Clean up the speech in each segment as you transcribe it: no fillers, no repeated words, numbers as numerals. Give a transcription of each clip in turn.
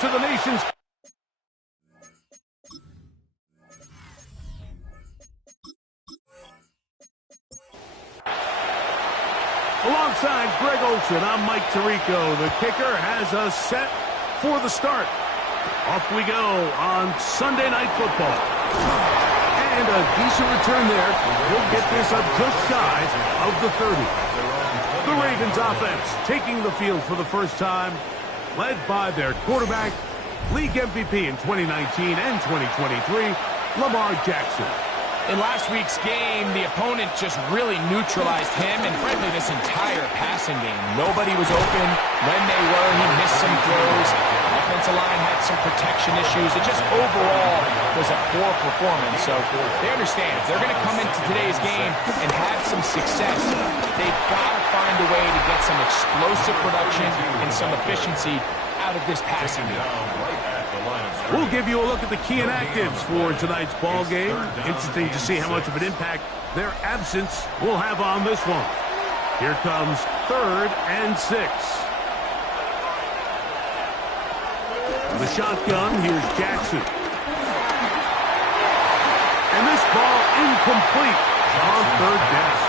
to the nation's alongside Greg Olsen, I'm Mike Tirico. The kicker has us set for the start. Off we go on Sunday Night Football. And a decent return there. He'll get this up just shy of the 30. The Ravens offense taking the field for the first time, led by their quarterback, league MVP in 2019 and 2023, Lamar Jackson. In last week's game, the opponent just really neutralized him and, frankly, this entire passing game. Nobody was open. When they were, he missed some throws. Offensive line had some protection issues. It just overall was a poor performance. So they understand if they're going to come into today's game and have some success, they've got to find a way to get some explosive production and some efficiency out of this passing game. We'll give you a look at the key inactives for tonight's ball game. Interesting to see how much of an impact their absence will have on this one. Here comes 3rd and 6. The shotgun, here's Jackson. And this ball incomplete on 3rd down.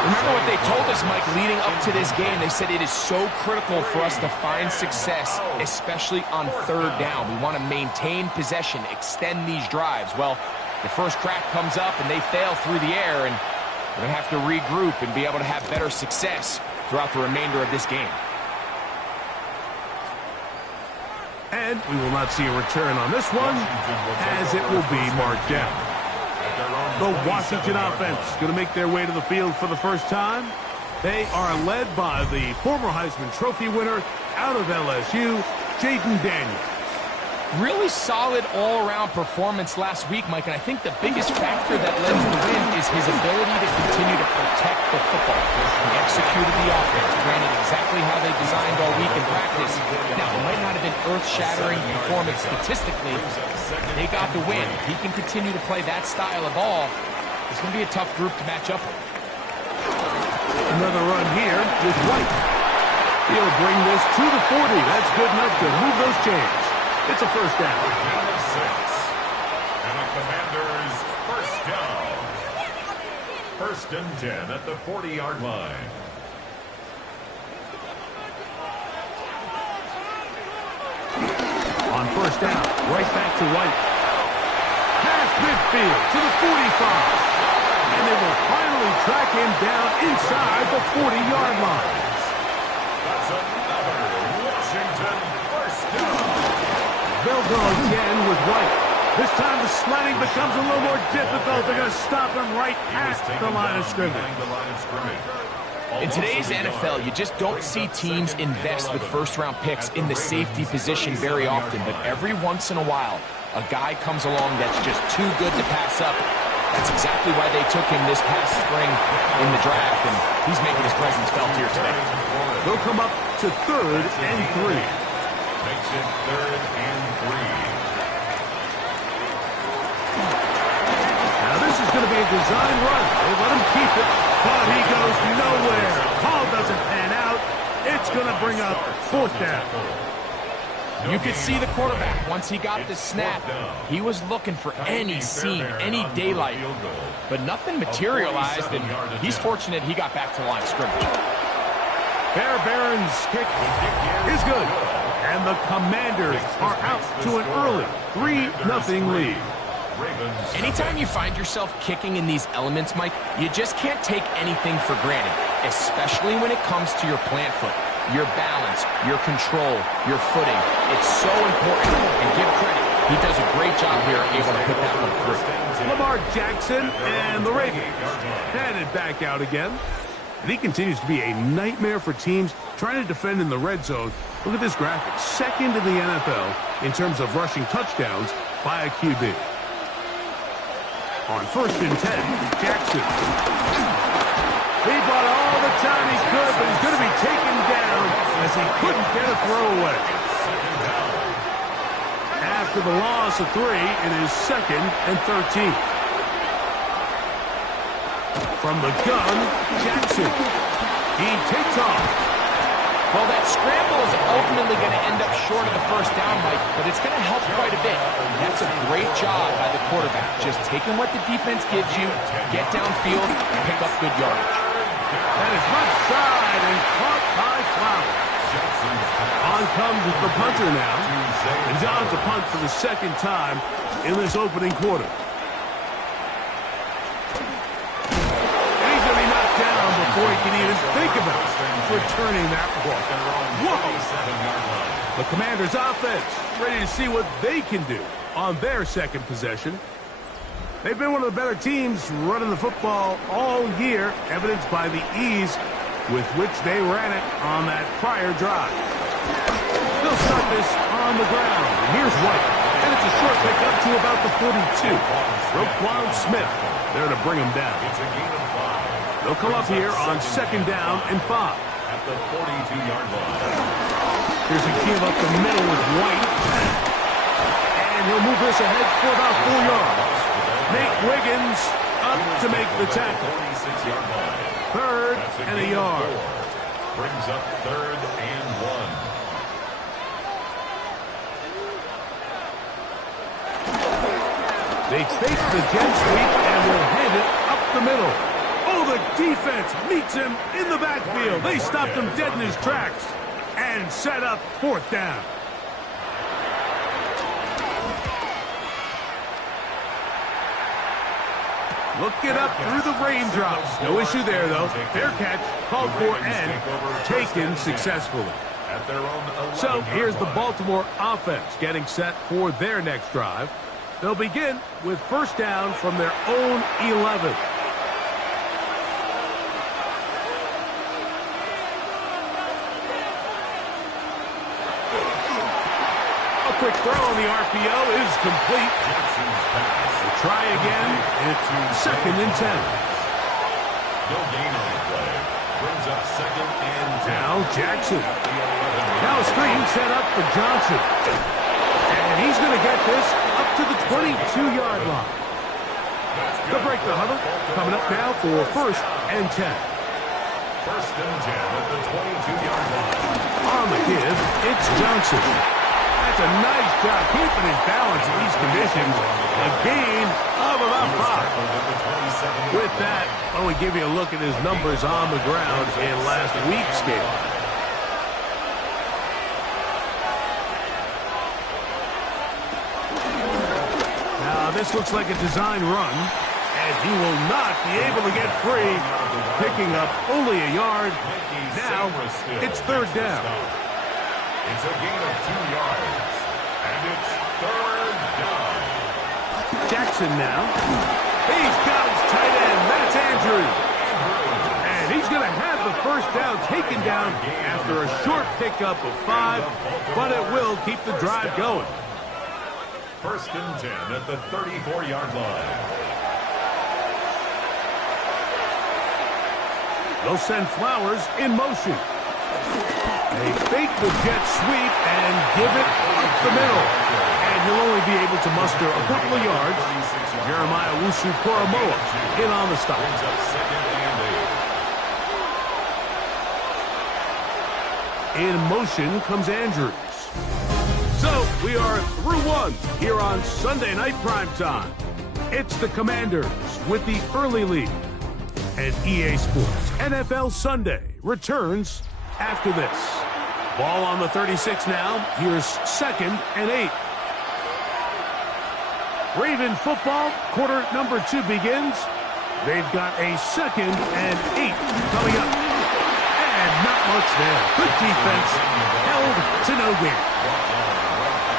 Remember what they told us, Mike, leading up to this game. They said it is so critical for us to find success, especially on 3rd down. We want to maintain possession, extend these drives. Well, the first crack comes up and they fail through the air, and we're going to have to regroup and be able to have better success throughout the remainder of this game. And we will not see a return on this one, as it will be marked down. The Washington offense going to make their way to the field for the first time. They are led by the former Heisman Trophy winner out of LSU, Jayden Daniels. Really solid all-around performance last week, Mike, and I think the biggest factor that led to the win is his ability to continue to protect the football. He executed the offense, ran it exactly how they designed all week in practice. Now, it might not have been earth-shattering performance statistically. They got the win. If he can continue to play that style of ball, it's going to be a tough group to match up with. Another run here with White. He'll bring this to the 40. That's good enough to move those chains. It's a first down. And the Commanders' first down. 1st and 10 at the 40-yard line. On 1st down, right back to White. Past midfield to the 45. And they will finally track him down inside the 40-yard line. That's another Washington first down. They'll go again with White. This time the sliding becomes a little more difficult. They're going to stop him right at the line of scrimmage. In today's NFL, you just don't see teams invest with first-round picks in the safety position very often. But every once in a while, a guy comes along that's just too good to pass up. That's exactly why they took him this past spring in the draft, and he's making his presence felt here today. They'll come up to 3rd and 3. Makes it 3rd and 3. Now this is going to be a design run. They let him keep it, but he goes nowhere. Call doesn't pan out. It's going to bring up 4th down. You could see the quarterback, once he got the snap, he was looking for any seam, any daylight, but nothing materialized, and he's fortunate he got back to the line of scrimmage. Fairbairn's kick is good, and the Commanders are out to an early 3-0 lead. Anytime you find yourself kicking in these elements, Mike, you just can't take anything for granted, especially when it comes to your plant foot. Your balance, your control, your footing. It's so important, and give credit. He does a great job here able to put that one through. Lamar Jackson and the Ravens headed back out again. And he continues to be a nightmare for teams trying to defend in the red zone. Look at this graphic. 2nd in the NFL in terms of rushing touchdowns by a QB. On 1st and 10, Jackson. He bought all the time he could, but he's going to be taken down as he couldn't get a throwaway. After the loss of 3, it is 2nd and 13. From the gun, Jackson. He takes off. Well, that scramble is ultimately going to end up short of the first down, Mike, but it's going to help quite a bit. That's a great job by the quarterback, just taking what the defense gives you, get downfield, and pick up good yardage. That is left side and caught by Flowers. On comes the punter now, and John's a punt for the second time in this opening quarter. And he's going to be knocked down before he can even think about returning that ball. Whoa! The Commanders' offense ready to see what they can do on their second possession. They've been one of the better teams running the football all year, evidenced by the ease with which they ran it on that prior drive. They'll start this on the ground. Here's White, and it's a short pickup to about the 42. Roquan Smith there to bring him down. They'll come up here on second down and 5. At the 42-yard line. Here's a give up the middle with White. And he'll move this ahead for about 4 yards. Nate Wiggins up to make the tackle. 46-yard line. Third and a yard. Brings up 3rd and 1. They fake the jet sweep and will hand it up the middle. Oh, the defense meets him in the backfield. They stopped him dead in his tracks and set up 4th down. Looking up through the raindrops. No issue there, though. Fair catch, called for and taken successfully. At their own So here's the Baltimore offense getting set for their next drive. They'll begin with first down from their own 11. A quick throw on the RPO is complete. We'll try again. It's 2nd and 10. No gain on the play. Brings up 2nd and 10. Now Jackson. Now a screen set up for Johnson. And he's going to get this up to the 22-yard line. They'll break the huddle. Coming up now for 1st and 10. 1st and 10 at the 22-yard line. On the give, it's Johnson. That's a nice job keeping his balance in these conditions. A gain of about 5. With that, why don't we give you a look at his numbers on the ground in last week's game. Now, this looks like a design run, and he will not be able to get free, picking up only a yard. Now, it's 3rd down. It's a gain of 2 yards, and it's 3rd down. Jackson now. He's got his tight end. That's Andrews. And he's going to have the first down taken down after a short pickup of 5, but it will keep the drive going. 1st and 10 at the 34-yard line. They'll send Flowers in motion. They fake the jet sweep and give it up the middle. And he'll only be able to muster a couple of yards. Jeremiah Owusu-Koramoah in on the stop. Brings up 2nd and 8. In motion comes Andrews. So we are through 1 here on Sunday Night Primetime. It's the Commanders with the early lead. And EA Sports NFL Sunday returns after this. Ball on the 36 now. Here's 2nd and 8. Raven football, quarter number 2 begins. They've got a 2nd and 8 coming up. And not much there. Good defense. Held to no gain.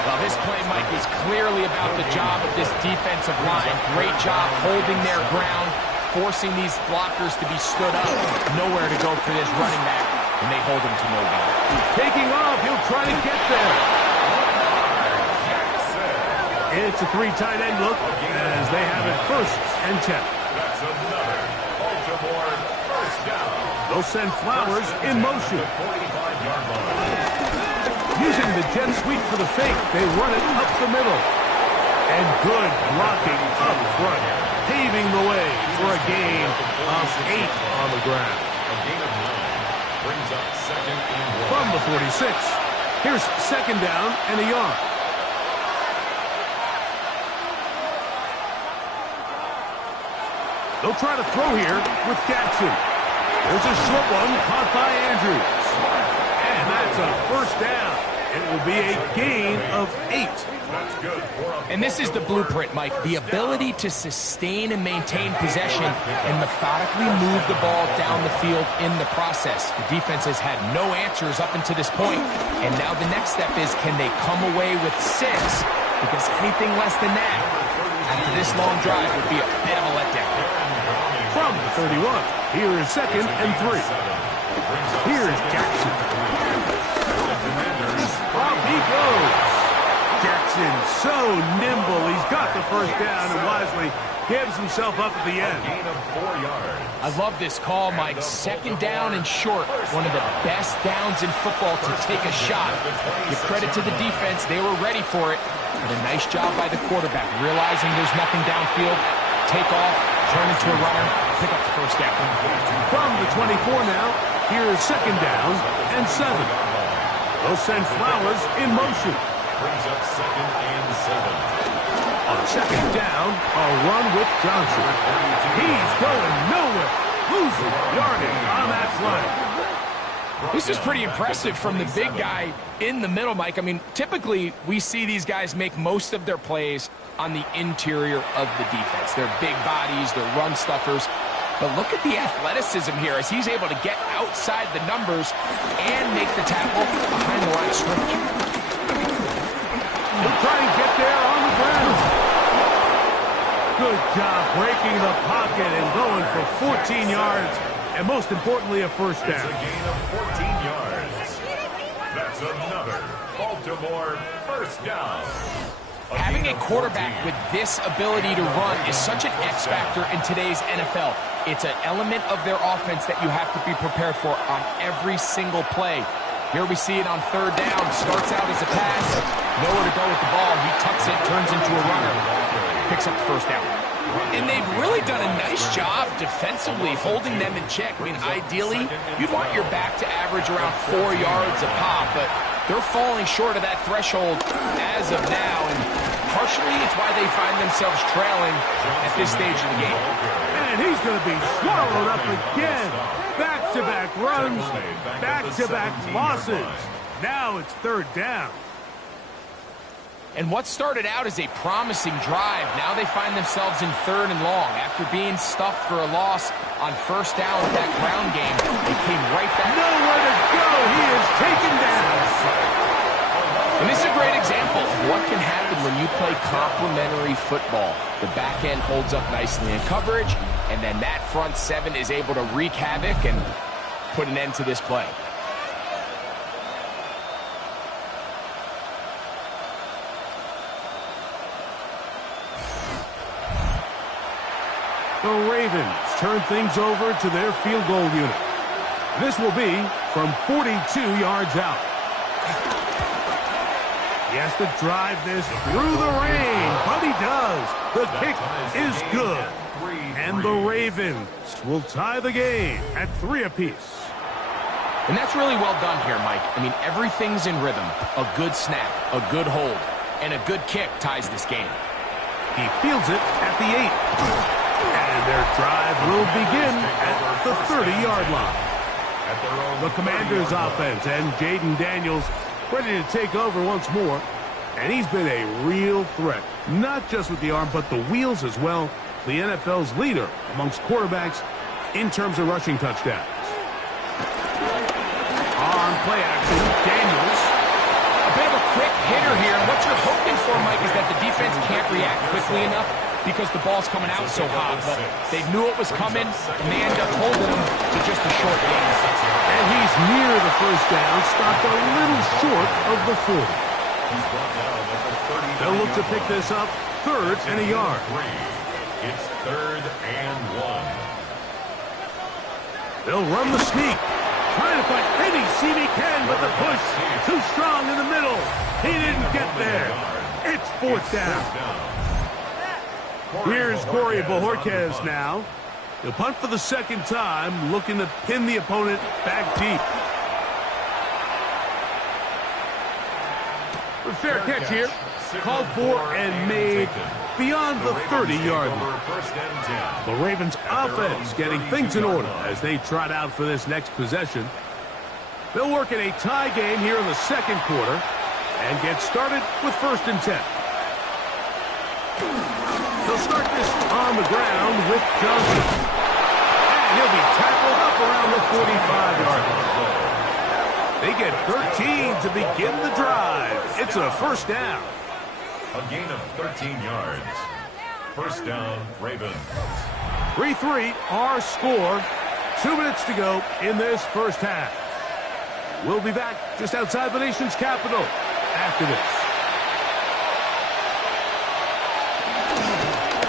Well, this play, Mike, is clearly about the job of this defensive line. Great job holding their ground, forcing these blockers to be stood up. Nowhere to go for this running back, and they hold him to no gain. Taking off, he'll try to get there. It's a 3 tight end look as they have it 1st and 10. That's another Baltimore first down. They'll send Flowers in motion. 45-yard line. Using the jet sweep for the fake, they run it up the middle. And good blocking up front, paving the way for a gain of 8 on the ground. A gain of 9. Brings up second and 1. From the 46. Here's second down and a yard. They'll try to throw here with Jackson. There's a short one caught by Andrews. And that's a first down. It will be a gain of 8. That's good for a And this is the blueprint, Mike. The ability to sustain and maintain possession and methodically move the ball down the field in the process. The defense has had no answers up until this point, and now the next step is, can they come away with 6? Because anything less than that, after this long drive, would be a bit of a letdown. From the 31, here is second and 3. Here's Jackson. Off he goes. Jackson, so nimble. He's got the first down and wisely gives himself up at the end. gain of 4 yards. I love this call, Mike. Second down and short. One of the best downs in football to take a shot. Give credit to the defense. They were ready for it. But a nice job by the quarterback, realizing there's nothing downfield. Take off, turn into a runner, pick up the first down. From the 24 now, here is second down and 7. They'll send Flowers in motion. Brings up second and 7. On second down, a run with Johnson. He's going nowhere. Losing yardage on that play. This is pretty impressive from the big guy in the middle, Mike. I mean, typically we see these guys make most of their plays on the interior of the defense. They're big bodies, they're run stuffers. But look at the athleticism here as he's able to get outside the numbers and make the tackle behind the line of scrimmage. He'll try and get there on the ground. Good job breaking the pocket and going for 14 yards. And most importantly, a first It's down. a gain of 14 yards. That's another Baltimore first down. Having a quarterback with this ability to run is such an X factor in today's NFL. It's an element of their offense that you have to be prepared for on every single play. Here we see it on third down. Starts out as a pass. Nowhere to go with the ball. He tucks it, turns into a runner. Picks up the first down. And they've really done a nice job defensively holding them in check. I mean, ideally, you'd want your back to average around 4 yards a pop, but they're falling short of that threshold as of now, and partially it's why they find themselves trailing at this stage of the game. And he's going to be swallowed up again. Back-to-back runs, back-to-back losses. Now it's third down. And what started out as a promising drive, now they find themselves in third and long. After being stuffed for a loss on first down with that ground game, they came right back. Nowhere to go. He is taken down. And this is a great example of what can happen when you play complementary football. The back end holds up nicely in coverage, and then that front 7 is able to wreak havoc and put an end to this play. The Ravens turn things over to their field goal unit. This will be from 42 yards out. He has to drive this through the rain, but he does. The kick is good. And the Ravens will tie the game at 3 apiece. And that's really well done here, Mike. I mean, everything's in rhythm. A good snap, a good hold, and a good kick ties this game. He fields it at the 8. And their drive will begin at the 30-yard line. The Commanders' offense and Jaden Daniels ready to take over once more. And he's been a real threat, not just with the arm, but the wheels as well. The NFL's leader amongst quarterbacks in terms of rushing touchdowns. On play action, Daniels. A bit of a quick hitter here. And what you're hoping for, Mike, is that the defense can't react quickly enough because the ball's coming out so hot. But they knew it was coming, and they end up holding him to just a short gain. And he's near the first down, stopped a little short of the 40. They'll look to pick this up, third and a yard. It's third and 1. They'll run the sneak. Trying to find any seam he can, but the push too strong in the middle. He didn't get there. It's fourth down. Here's Corey Bojorquez now. He'll punt for the second time, looking to pin the opponent back deep. A fair catch here. Called for and made beyond the 30-yard line. The Ravens offense getting things in order as they trot out for this next possession. They'll work in a tie game here in the second quarter and get started with 1st and 10. They'll start this on the ground with Johnson. And he'll be tackled up around the 45-yard line. They get 13 to begin the drive. It's a 1st down. A gain of 13 yards. 1st down, Ravens. 3-3, our score. 2 minutes to go in this first half. We'll be back just outside the nation's capital after this.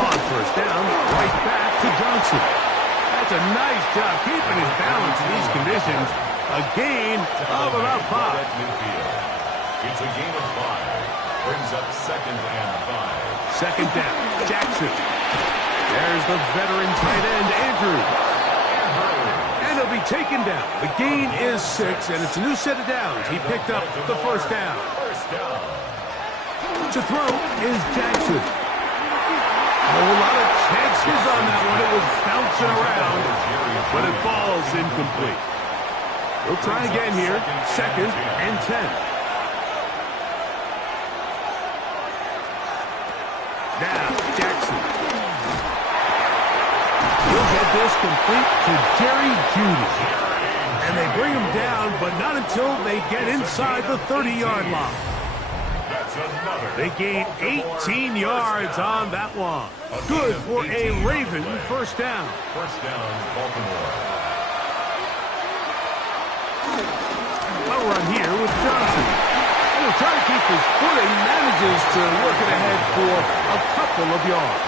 On 1st down, right back to Johnson. That's a nice job keeping his balance in these conditions. A gain of about 5. It's a gain of 5. Brings up 2nd and 5. 2nd down, Jackson. There's the veteran tight end, Andrews. And he'll be taken down. The gain is 6, and it's a new set of downs. He picked up the 1st down. To throw is Jackson. A lot of chances on that one. It was bouncing around, but it falls incomplete. We'll try again here. 2nd and 10. Now, Jackson. He'll get this complete to Jerry Jeudy. And they bring him down, but not until they get inside the 30-yard line. They gain 18 yards on that one. Good for a Raven 1st down. 1st down, Baltimore. A run here with Johnson. He'll try to keep his footing, manages to work it ahead for a couple of yards.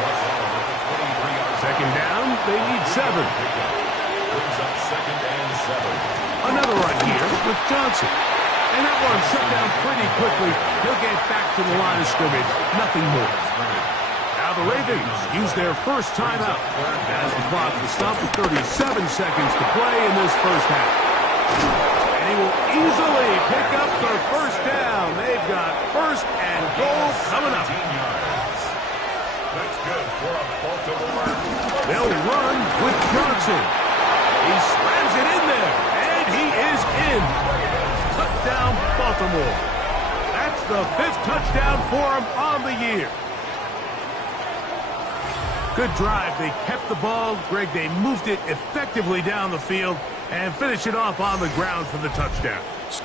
2nd down, they need 7. Brings up 2nd and 7. Another run here with Johnson. And that one shut down pretty quickly. He'll get back to the line of scrimmage. Nothing more. Now the Ravens use their first timeout as the clock will stop with 37 seconds to play in this first half. And he will easily pick up their 1st down. They've got 1st and goal coming up. That's good for a Baltimore. They'll run with Johnson. He slams it in there, and he is in. Touchdown, Baltimore. That's the 5th touchdown for him on the year. Good drive. They kept the ball. Greg, they moved it effectively down the field and finished it off on the ground for the touchdown.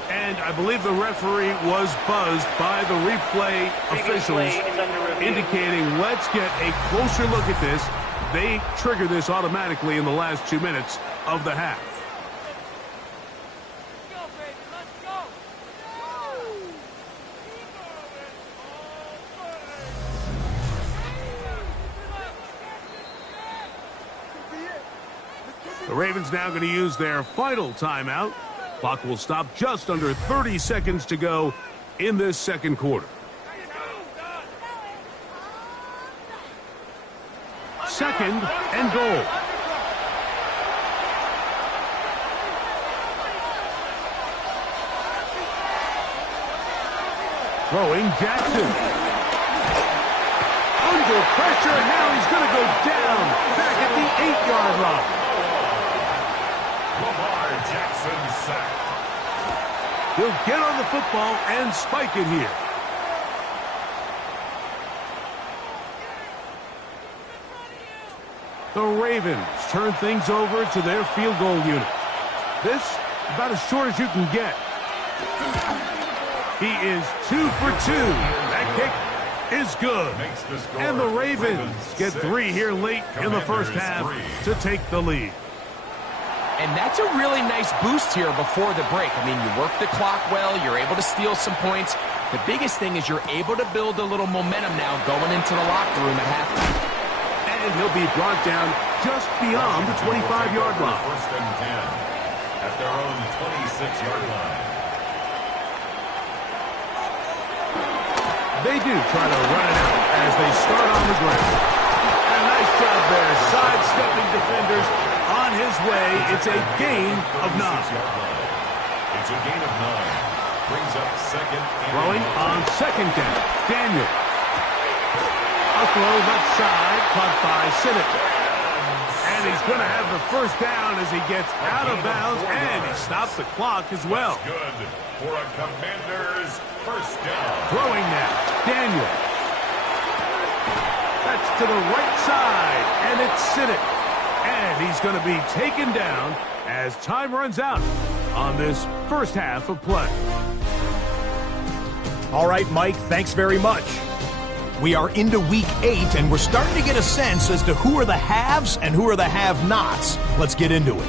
And I believe the referee was buzzed by the replay officials indicating, let's get a closer look at this. They trigger this automatically in the last 2 minutes of the half. The Ravens now going to use their final timeout. Clock will stop just under 30 seconds to go in this second quarter. 2nd and goal. Throwing Jackson. Under pressure, and now he's going to go down back at the 8-yard line. Lamar Jackson sacked. He'll get on the football and spike it here. The Ravens turn things over to their field goal unit. This, about as short as you can get. He is 2 for 2. That kick is good. And the Ravens get 3 here late in the first half to take the lead. And that's a really nice boost here before the break. I mean, you work the clock well, you're able to steal some points. The biggest thing is you're able to build a little momentum now going into the locker room at halftime. And he'll be brought down just beyond the 25-yard line. 1st and 10 at their own 26-yard line. They do try to run it out as they start on the ground. And Nice job there, sidestepping defenders on his way. It's a gain of 9. It's a gain of 9. Brings up second. Throwing on second down. Daniel. A throw left side, caught by Sinnott. And he's going to have the first down as he gets out of bounds, and he stopped the clock as well. Good for a Commanders first down. Throwing now, Daniel. That's to the right side, and it's Sinnott. And he's going to be taken down as time runs out on this first half of play. All right, Mike, thanks very much. We are into week 8, and we're starting to get a sense as to who are the haves and who are the have-nots. Let's get into it.